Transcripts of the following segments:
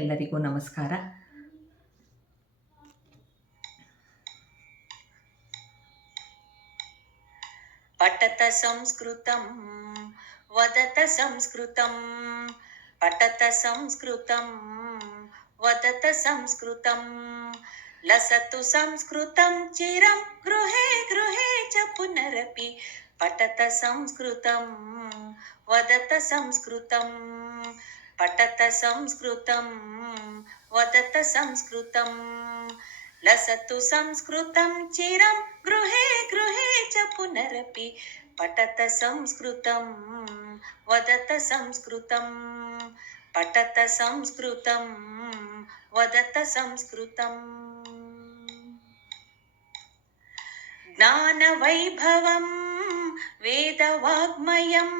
ಎಲ್ಲರಿಗೂ ನಮಸ್ಕಾರ. पठत संस्कृतं वदत संस्कृतं पठत संस्कृतं वदत संस्कृतं लसतु संस्कृतं चिरं गृहे गृहे च पुनरपि पठत संस्कृतं वदत संस्कृतं पठत संस्कृतं वदत संस्कृतं लसतु संस्कृतं चिरं गृहे गृहे च पुनरपि पठत संस्कृतं वदत संस्कृतं पठत संस्कृतं वदत संस्कृतं ज्ञानवैभवं वेदवाङ्मयं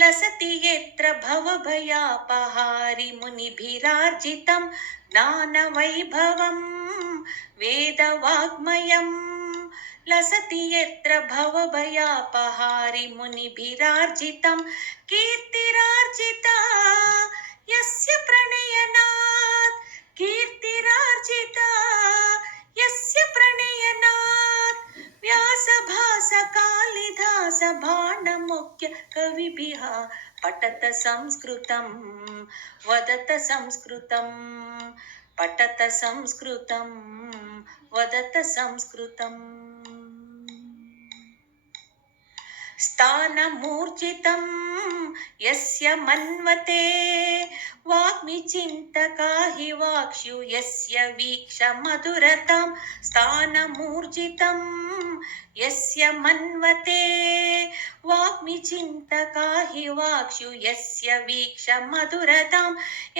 लसति यत्र भवभयापहारि मुनिभिरार्जितं ज्ञानवैभवं वेदवाङ्मयं लसति यत्र भवभयापहारि मुनिभिरार्जितं कीर्तिरार्जिता यस्य प्रणयनात् कीर्तिरार्जिता यस्य प्रणयनात् व्यासभास कालिदास बाणमुख्य कविभिः पठत संस्कृतं वदत संस्कृतं पठत संस्कृतं वदत संस्कृतं स्थानमूर्जितं यस्य मन्वते वाग्मिचिन्तका हि वाक्ष्यु यस्य वीक्ष मधुरतां स्थानमूर्जितं यस्य मन्वते वाग्मिचिन्तका हि वाक्ष्यु यस्य वीक्ष मधुरतां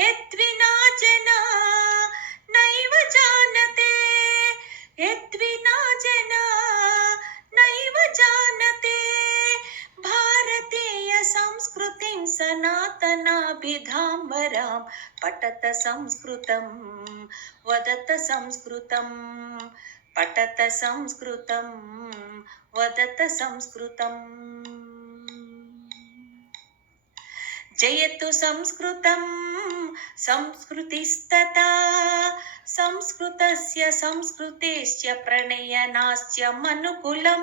यद्विना जना नैव जानते यद्विना जना नैव जानते भारतीय संस्कृतिं सनातनाभिधाम्बरां पठत संस्कृतं वदत संस्कृतं पठत संस्कृतं वदत संस्कृतं जयतु संस्कृतं संस्कृतिस्तथा संस्कृतस्य संस्कृतेश्च प्रणयनाश्च मनुकुलं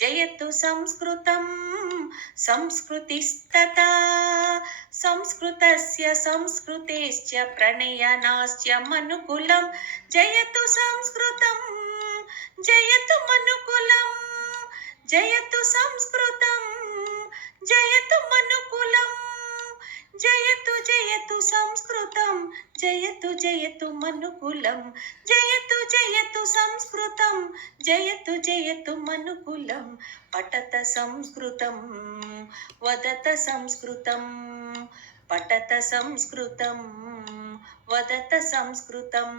जयतु संस्कृतं संस्कृतिस्तथा संस्कृतस्य संस्कृतेश्च प्रणयनाश्च मनुकुलं जयतु संस्कृतं जयतु मनुकुलं जयतु संस्कृतं जयतु मनुकुलं जयतु जयतु संस्कृतं जयतु जयतु मनुकुलं जयतु जयतु संस्कृतं जयतु जयतु मनुकुलं पठत संस्कृतं वदत संस्कृतं पठत संस्कृतं वदत संस्कृतं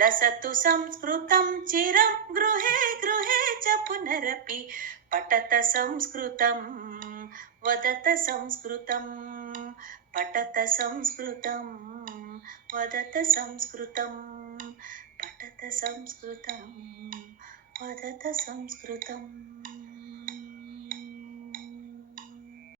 लसतु संस्कृतं चिरं गृहे गृहे च पुनरपि पठत संस्कृतं वदत संस्कृतं पठत संस्कृतं वदत संस्कृतं पठत संस्कृतं वदत संस्कृतम्।